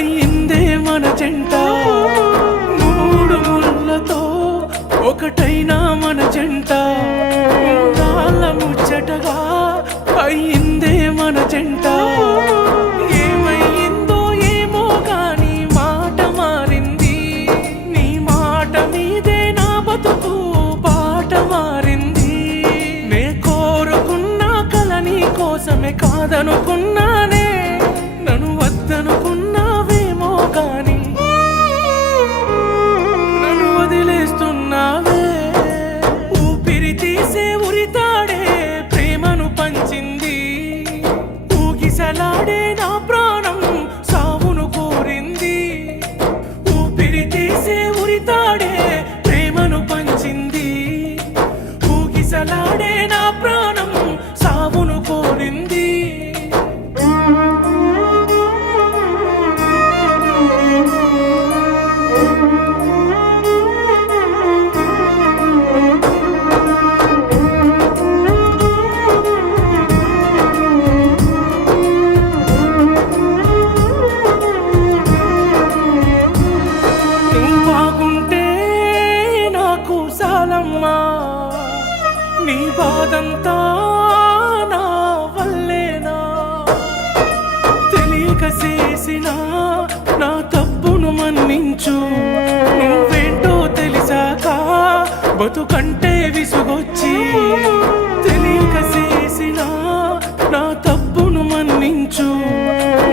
అయ్యిందే మన జంట మూడు ముళ్ళతో ఒకటైనా మన జంట నాళ్ళ ముచ్చటగా అయ్యిందే మన జంట ఏమయ్యిందో ఏమో కానీ మాట మారింది నీ మాట మీదే నా బతుకు బాట మారింది నే కోరుకున్న కల నీ కోసమే కాదనుకున్నానే నన్ను వద్దనుకున్నావేమో కానీ నన్ను వదిలేస్తున్నావే ఊపిరి తీసే ఉరితాడే ప్రేమను పంచింది ఊగిసలాడే నా ప్రాణం సావును కోరింది ఊపిరి తీసే ఉరితాడే ప్రేమను పంచింది ఊగిసలాడే నా ప్రాణం సావును కోరింది నీ బాధంతా నా వల్లేనా తెలియక చేసిన నా తప్పును మన్నించు నువ్వేంటో తెలిసాక బతుకంటే విసుగొచ్చి తెలియక చేసిన నా తప్పును మన్నించు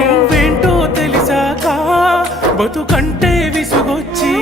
నువ్వేంటో తెలిసాక బతుకంటే విసుగొచ్చి